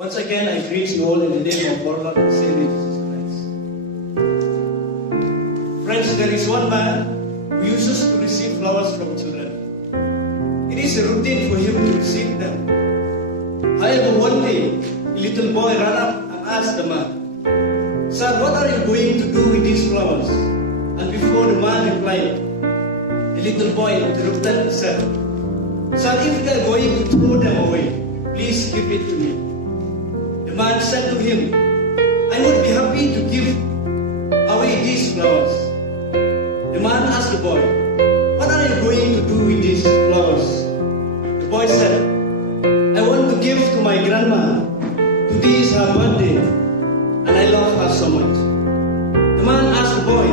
Once again, I greet you all in the name of our Lord and Savior Jesus Christ. Friends, there is one man who uses to receive flowers from children. It is a routine for him to receive them. However, one day, a little boy ran up and asked the man, "Sir, what are you going to do with these flowers?" And before the man replied, the little boy interrupted and said, "Sir, if you are going to throw them away, please give it to me." The man said to him, "I would be happy to give away these flowers." The man asked the boy, "What are you going to do with these flowers?" The boy said, "I want to give to my grandma. Today is her birthday, and I love her so much." The man asked the boy,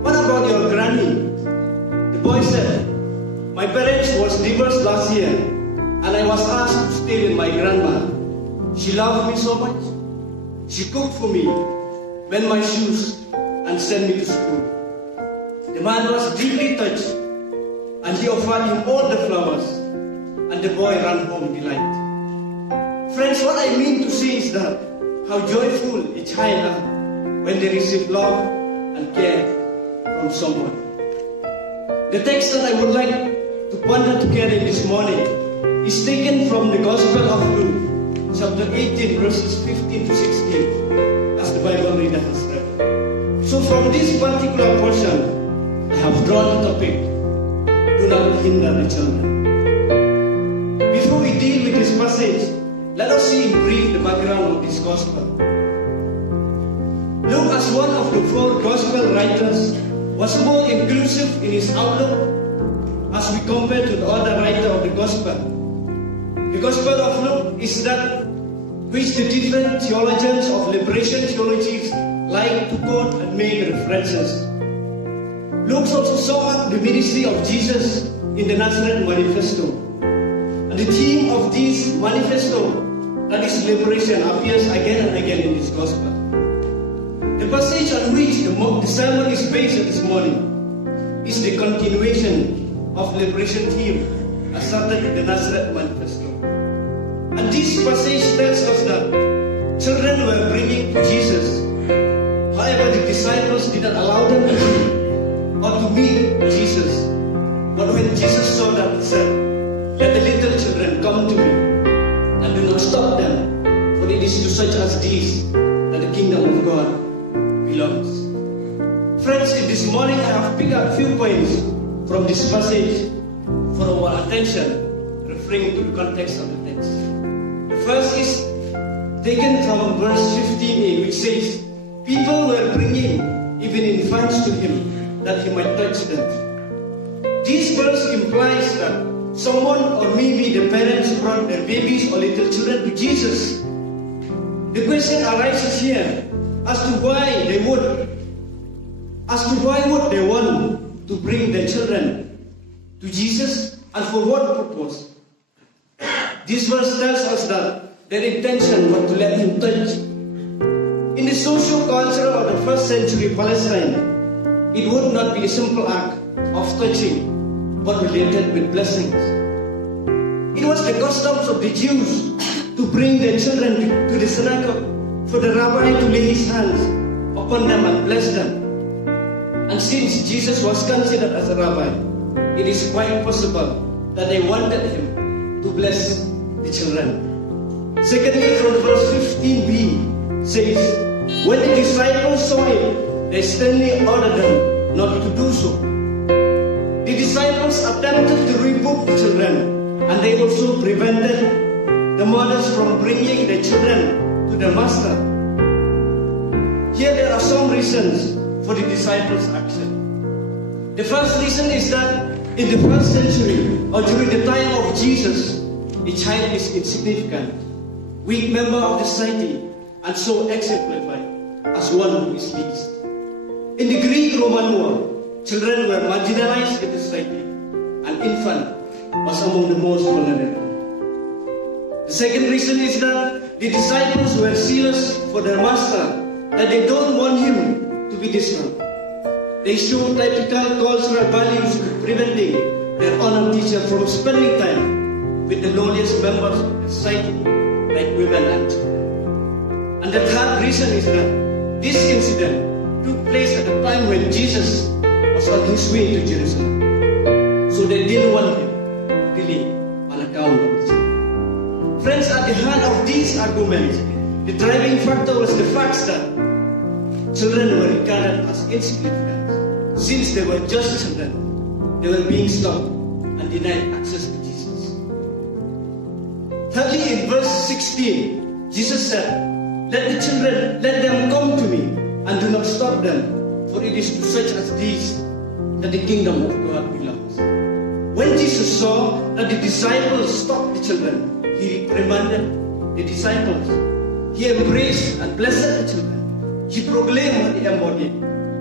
"What about your granny?" The boy said, "My parents was divorced last year, and I was asked to stay with my grandma. She loved me so much. She cooked for me, mend my shoes, and sent me to school." The man was deeply touched, and he offered him all the flowers, and the boy ran home delighted. Friends, what I mean to say is that how joyful a child is when they receive love and care from someone. The text that I would like to ponder together this morning is taken from the Gospel of Luke, chapter 18, verses 15 to 16, as the Bible reader has read. So from this particular portion, I have drawn the topic, "Do not hinder the children." Before we deal with this passage, let us see in brief the background of this Gospel. Luke, as one of the 4 Gospel writers, was more inclusive in his outlook as we compare to the other writer of the Gospel. The Gospel of Luke is that which the different theologians of liberation theologies like to quote and make references. Luke also saw the ministry of Jesus in the Nazareth Manifesto. And the theme of this manifesto, that is liberation, appears again and again in this Gospel. The passage on which the sermon is based this morning is the continuation of liberation theme as started in the Nazareth Manifesto. And this passage tells us that children were bringing to Jesus. However, the disciples did not allow them to see or to meet Jesus. But when Jesus saw that, he said, "Let the little children come to me, and do not stop them, for it is to such as these that the kingdom of God belongs." Friends, this morning I have picked up a few points from this passage for our attention, referring to the context of the text. The first is taken from verse 15a, which says, "People were bringing even infants to him, that he might touch them." This verse implies that someone, or maybe the parents, brought their babies or little children to Jesus. The question arises here as to why would they want to bring their children to Jesus, and for what purpose? This verse tells us that their intention was to let him touch. In the social culture of the 1st century Palestine, it would not be a simple act of touching, but related with blessings. It was the customs of the Jews to bring their children to the synagogue for the rabbi to lay his hands upon them and bless them. And since Jesus was considered as a rabbi, it is quite possible that they wanted him to bless the children. Secondly, from verse 15b says, "When the disciples saw it, they sternly ordered them not to do so." The disciples attempted to rebuke the children, and they also prevented the mothers from bringing their children to their master. Here there are some reasons for the disciples' action. The first reason is that in the 1st century, or during the time of Jesus, a child is insignificant, weak member of the society, and so exemplified as one who is least. In the Greek-Roman War, children were marginalized in the society, and infant was among the most vulnerable. The second reason is that the disciples were zealous for their master, that they don't want him to be distant. They show typical cultural values preventing their honored teacher from spending time with the lowliest members of the society, like women and children. And the third reason is that this incident took place at a time when Jesus was on his way to Jerusalem. So they didn't want him really on account of this. Friends, at the heart of these arguments, the driving factor was the fact that children were regarded as insignificant. Since they were just children, they were being stopped and denied access to Jesus. Thirdly, in verse 16, Jesus said, "Let the children, let them come to me, and do not stop them, for it is to such as these that the kingdom of God belongs." When Jesus saw that the disciples stopped the children, he reprimanded the disciples. He embraced and blessed the children. He proclaimed what he embodied,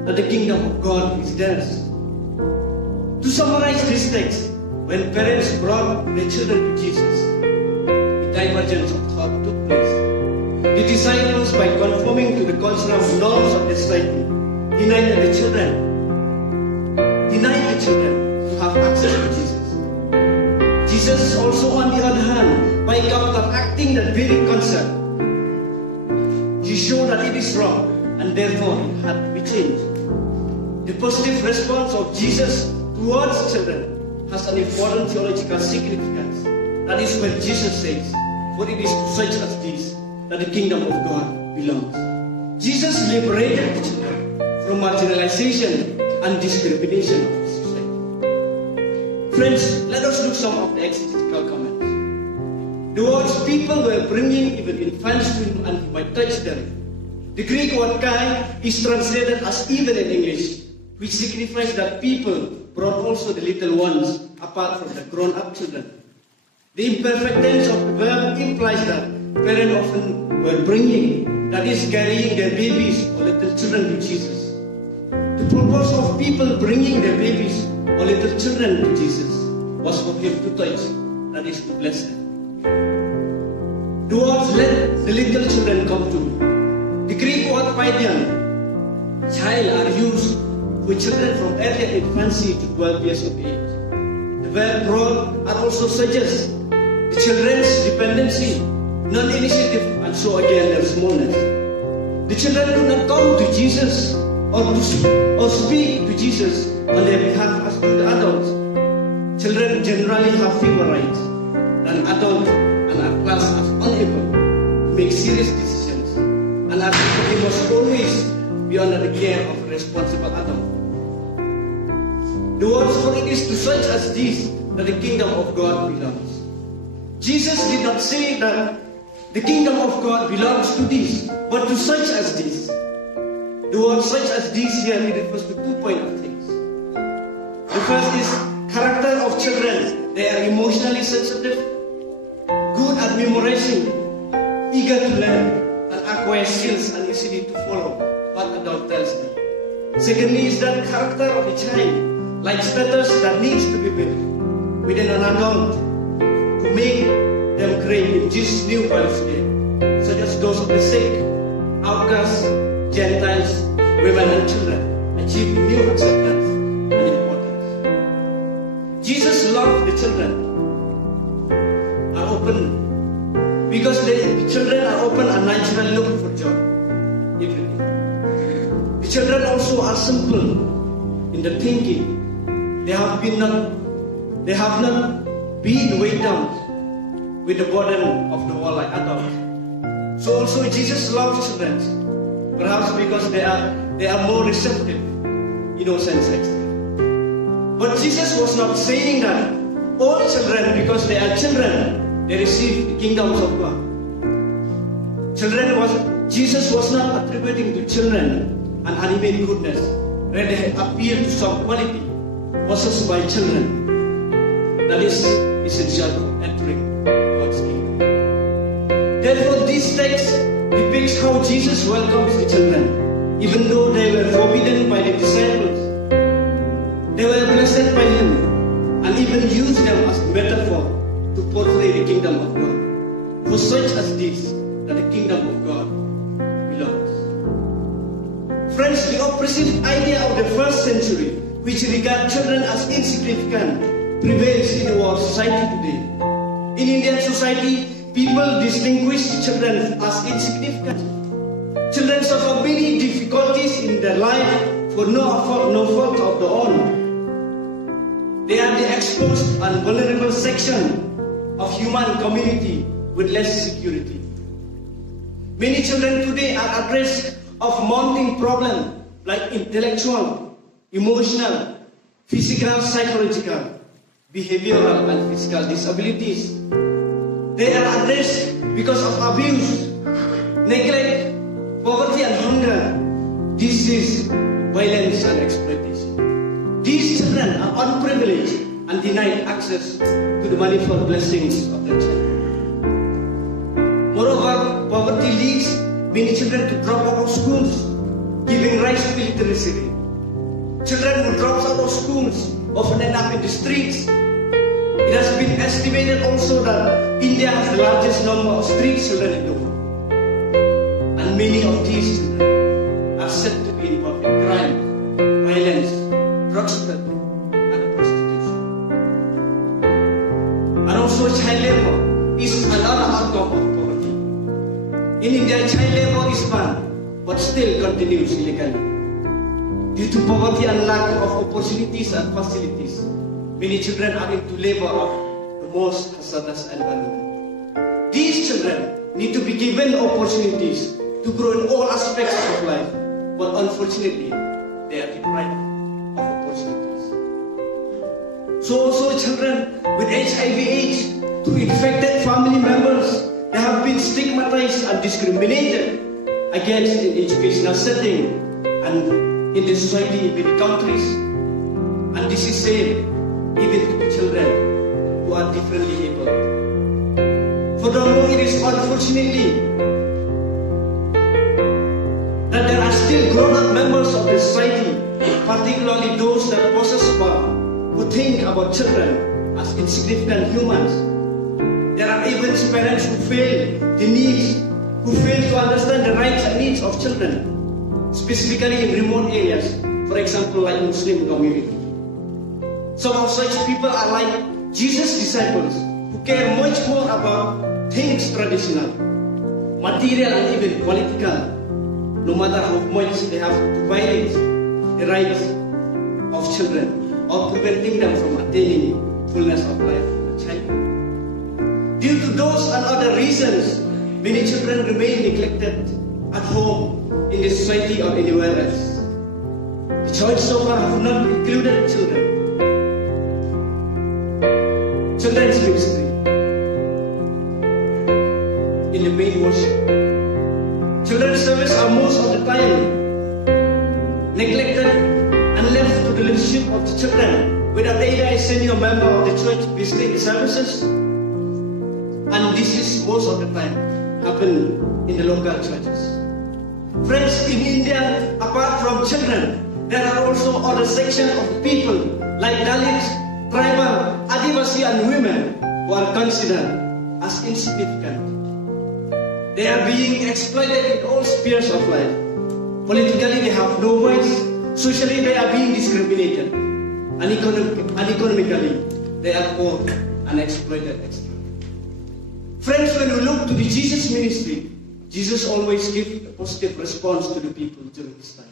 that the kingdom of God is theirs. To summarize this text, when parents brought their children to Jesus, the divergence of thought took place. The disciples, by conforming to the cultural norms of the society, denied the children to have access to Jesus. Jesus also, on the other hand, by counteracting that very concept, he showed that it is wrong and therefore it had to be changed. The positive response of Jesus towards children has an important theological significance. That is when Jesus says, "For it is to such as these that the kingdom of God belongs." Jesus liberated the children from marginalization and discrimination of the society. Friends, let us look some of the exegetical comments. The words "people were bringing even infants to him and he might touch them." The Greek word "kai" is translated as "even" in English, which signifies that people brought also the little ones apart from the grown-up children. The imperfect tense of the verb implies that parents often were bringing, that is, carrying their babies or little children to Jesus. The purpose of people bringing their babies or little children to Jesus was for him to touch, that is, to bless them. The words "let the little children come to me." The Greek word "paidion," child, are used for children from early infancy to 12 years of age. The verb "brought" are also suggests the children's dependency, non-initiative, and so again their smallness. The children do not come to Jesus or speak to Jesus on their behalf as do the adults. Children generally have fewer rights than adults and are classed as unable to make serious decisions and are they must always be under the care of a responsible adult. The words "for it is to such as these that the kingdom of God belongs." Jesus did not say that the kingdom of God belongs to these, but to such as these. The word "such as these" here refers to 2 points of things. The first is character of children. They are emotionally sensitive, good at memorizing, eager to learn, and acquire skills and easily to follow what adult tells them. Secondly is that character of the child, like status that needs to be built within an adult to make them great in Jesus' new values today, such as those of the sick, outcasts, Gentiles, women and children, achieve new acceptance and importance. Jesus loved the children, are open, because the children are open and naturally looking for joy every day. The children also are simple in the thinking. They have not been weighed down with the burden of the world like adults. So also Jesus loves children, perhaps because they are more receptive, innocent, etc. But Jesus was not saying that all children, because they are children, they receive the kingdoms of God. Jesus was not attributing to children an animate goodness, rather he appealed to some quality possessed by children that is essential for entering God's kingdom. Therefore, this text depicts how Jesus welcomes the children, even though they were forbidden by the disciples. They were blessed by him, and even used them as a metaphor to portray the kingdom of God. For such as this, that the kingdom of God belongs. Friends, the oppressive idea of the first century, which regard children as insignificant, prevails in our society today. In Indian society, people distinguish children as insignificant Children suffer many difficulties in their life for no fault of their own. They are the exposed and vulnerable section of human community with less security. Many children today are at risk of mounting problems like intellectual, emotional, physical, psychological, behavioral, and physical disabilities. They are at risk because of abuse, neglect, poverty and hunger, disease, violence and exploitation. These children are unprivileged and denied access to the manifold blessings of the church. Moreover, poverty leads many children to drop out of schools, giving rise to illiteracy. Children who drop out of schools often end up in the streets. It has been estimated also that India has the largest number of street children in the world. And many of these children are said to be involved in crime, violence, drugs trafficking, and prostitution. And also child labor is another outcome of poverty. In India, child labor is banned, but still continues illegally. Due to poverty and lack of opportunities and facilities, many children are into labor of the most hazardous environment. These children need to be given opportunities to grow in all aspects of life, but unfortunately, they are deprived of opportunities. So also children with HIV/AIDS, to infected family members, they have been stigmatized and discriminated against in educational setting and in the society in many countries. And this is same even to the children who are differently able. Furthermore, it is unfortunately that there are still grown-up members of the society, particularly those that possess power, who think about children as insignificant humans. There are even parents who fail to understand the rights and needs of children, specifically in remote areas, for example, like Muslim community. Some of such people are like Jesus' disciples, who care much more about things traditional, material, and even political, no matter how much they have to violate the rights of children or preventing them from attaining fullness of life from childhood. Due to those and other reasons, many children remain neglected at home, in the society, or anywhere else. The church so far have not included children. Children's ministry in the main worship. Children's service are most of the time neglected and left to the leadership of the children without either a senior member of the church visiting the services. And this is most of the time happen in the local churches. Friends, in India, apart from children, there are also other sections of people like Dalits, tribal, Adivasi, and women who are considered as insignificant. They are being exploited in all spheres of life. Politically, they have no voice. Socially, they are being discriminated. And economically, they are poor and exploited. Friends, when we look to the Jesus ministry, Jesus always gives a positive response to the people during this time.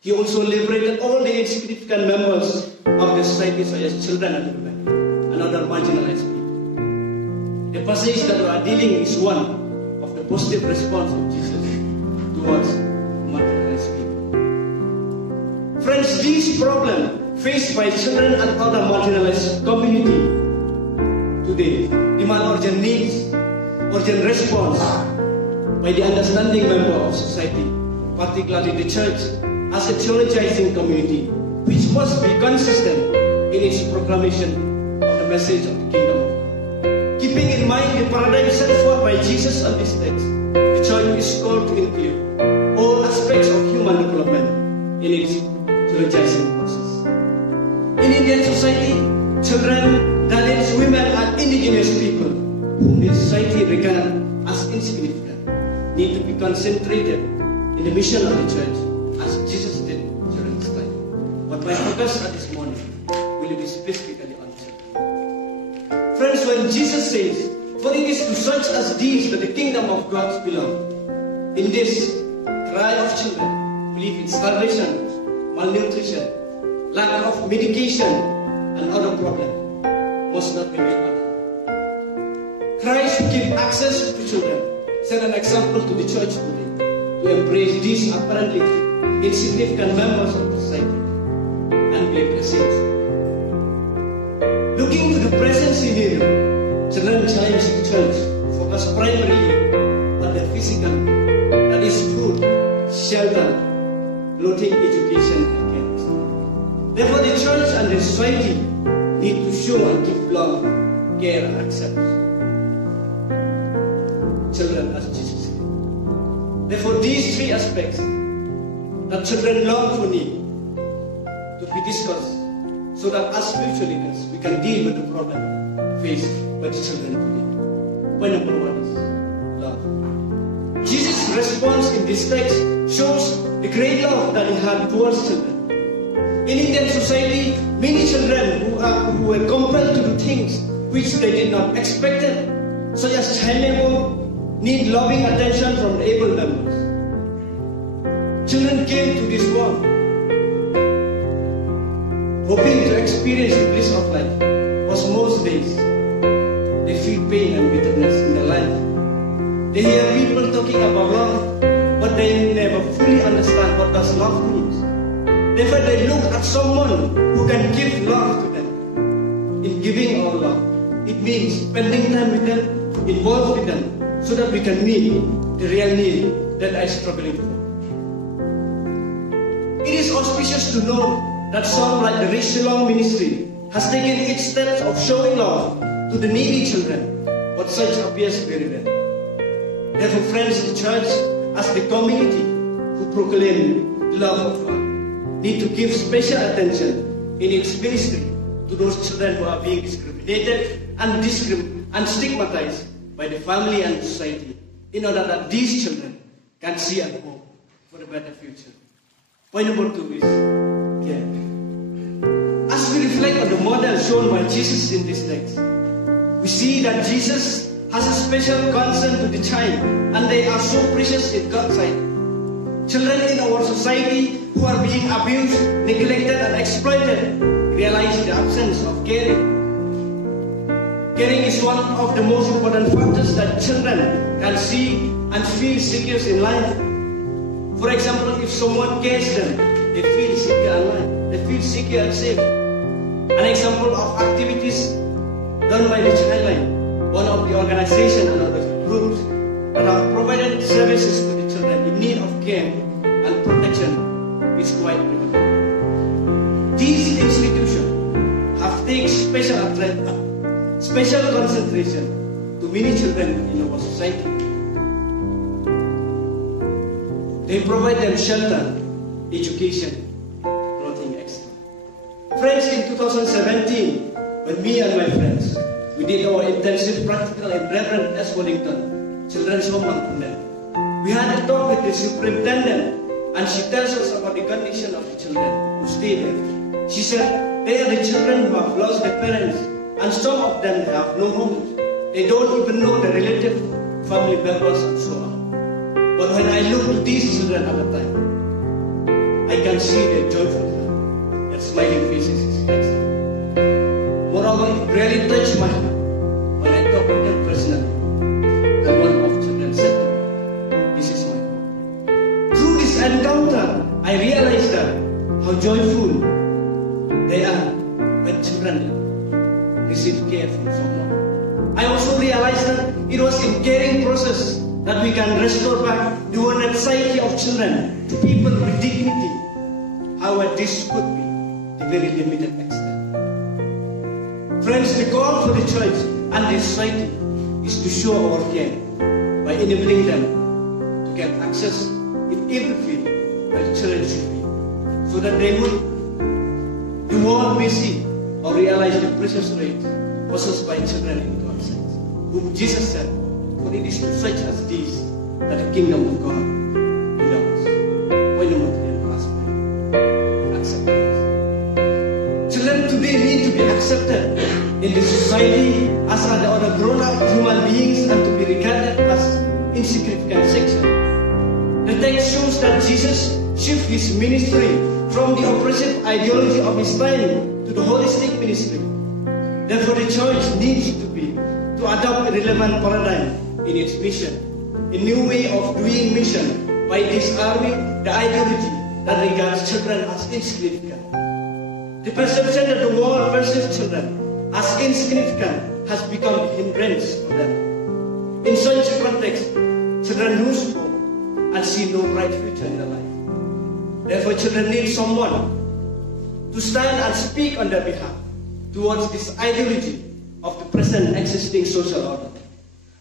He also liberated all the insignificant members of the society, such as children and women, and other marginalized people. The passage that we are dealing is one of the positive response of Jesus towards marginalized people. Friends, these problems faced by children and other marginalized community today demand urgent needs, urgent response by the understanding member of society, particularly the church, as a theologizing community, which must be consistent in its proclamation of the message of the kingdom of God. Keeping in mind the paradigm set forth by Jesus on this text, the church is called to include all aspects of human development in its theologizing process. In Indian society, children, Dalits, women, and indigenous people, whom the society regards as insignificant, need to be concentrated in the mission of the church, as Jesus did during this time. But my focus at this morning will be specifically on children. Friends, when Jesus says, "For it is to such as these that the kingdom of God belongs," in this, cry of children who live in starvation, malnutrition, lack of medication, and other problems must not be made on. Christ who give access to children set an example to the church today to embrace these apparently insignificant members of the society and be a blessing. Looking to the present scenario, Children's Church focus primarily on the physical, that is food, shelter, clothing, education, and care. Therefore, the church and the society need to show and give love, care, and accept children as Jesus said. Therefore, these three aspects that children long for need to be discussed, so that as spiritual leaders we can deal with the problem faced by the children today. Point number one is love. Jesus' response in this text shows the great love that he had towards children. In Indian society, many children who were compelled to do things which they did not expect, such as child labor, need loving attention from able members. Children came to this world hoping to experience the bliss of life, but most days they feel pain and bitterness in their life. They hear people talking about love, but they never fully understand what does love means. Therefore, they look at someone who can give love to them. In giving our love, it means spending time with them, involved with them, so that we can meet the real need that I am struggling for. It is auspicious to know that some like the Rich Shillong Ministry has taken its steps of showing love to the needy children, but such appears very rare. Therefore, friends, the church, as the community who proclaim the love of God, need to give special attention in its ministry to those children who are being discriminated and stigmatized by the family and society, in order that these children can see and hope for a better future. Point number two is care. As we reflect on the model shown by Jesus in this text, we see that Jesus has a special concern to the child, and they are so precious in God's sight. Children in our society who are being abused, neglected, and exploited realize the absence of caring. Caring is one of the most important factors that children can see and feel secure in life. For example, if someone cares them, they feel secure and life. They feel secure and safe. An example of activities done by the Childline, one of the organizations and other groups that have provided services to the children in need of care and protection, is quite remarkable. These institutions have taken special concentration to many children in our society. They provide them shelter, education, clothing, etc. Friends, in 2017, when me and my friends, we did our intensive practical in Reverend S. Wellington Children's Home Mankunden, we had a talk with the superintendent, and she tells us about the condition of the children who stay there. She said, they are the children who have lost their parents, and some of them have no homes. They don't even know the relative family members and so on. But when I look to these children at the time, I can see their joyful heart, their smiling faces is excellent. Moreover, it really touched my heart when I talked with them personally. And one of the children said to me, this is my home. Through this encounter, I realized that how joyful they are when children receive care from someone. I also realized that it was in caring process that we can restore back the wounded psyche of children to people with dignity. However, this could be the very limited extent. Friends, the call for the church and the society is to show our care by enabling them to get access in every field where children should be, so that the world may see or realize the precious rate possessed by children in God's sight, whom Jesus said, for it is to such as these that the kingdom of God belongs. Point number three and last point, acceptance. Children today need to be accepted in the society as are the other grown-up human beings, and to be regarded as insignificant section. The The text shows that Jesus shifted his ministry from the oppressive ideology of his time to the holistic ministry. Therefore, the church needs to adopt a relevant paradigm in its mission, a new way of doing mission by disarming the ideology that regards children as insignificant. The perception that the world perceives children as insignificant has become a hindrance for them. In such a context, children lose hope and see no bright future in their life. Therefore, children need someone to stand and speak on their behalf towards this ideology of the present existing social order.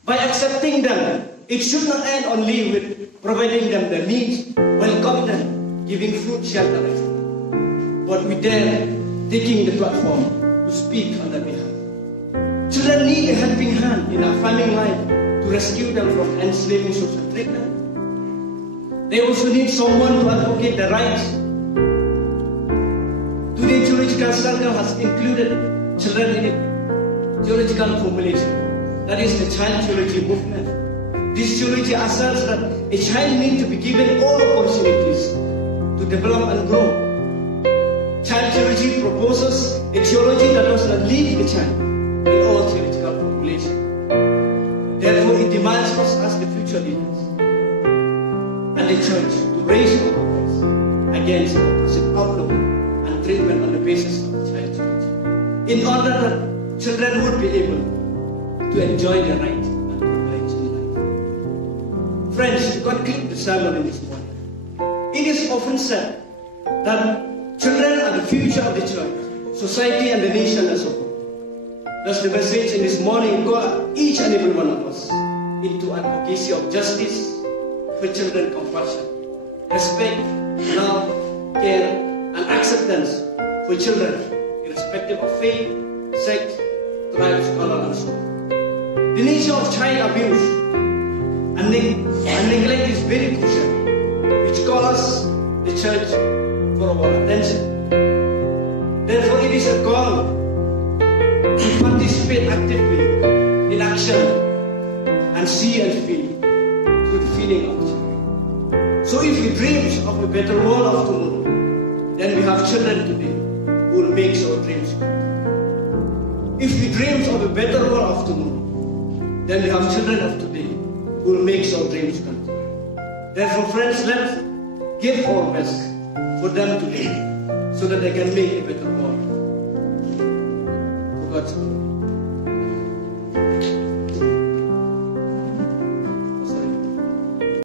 By accepting them, it should not end only with providing them their needs, welcoming them, giving food, shelter, etc. But with them taking the platform to speak on their behalf. Children need a helping hand in affirming life to rescue them from enslaving social treatment. They also need someone to advocate their rights. Today, Theological Circle has included children in a theological formulation, that is the child theology movement. This theology asserts that a child needs to be given all opportunities to develop and grow. Child theology proposes a theology that does not leave the child in all theological formulation. Therefore, it demands us as the future leaders and the church to raise our voice against the oppressive outlook and treatment on the basis of the child theology, in order that children would be able to enjoy their right and privilege in life. Friends, to conclude the sermon in this morning, it is often said that children are the future of the church, society, and the nation as a whole. Thus, the message in this morning calls each and every one of us into advocacy of justice for children, compassion, respect, love, care, and acceptance for children, irrespective of faith, sex, tribes, color, and so on. The nature of child abuse and neglect is very crucial, which calls the church for our attention. Therefore, it is a call to participate actively in action and see and feel through the feeling of the child. So if we dream of a better world of tomorrow, then we have children today who will make our dreams come. If we dream of a better world of tomorrow, then we have children of today who will make our dreams come true. Therefore, friends, let's give our best for them today so that they can make a better world. For God's glory.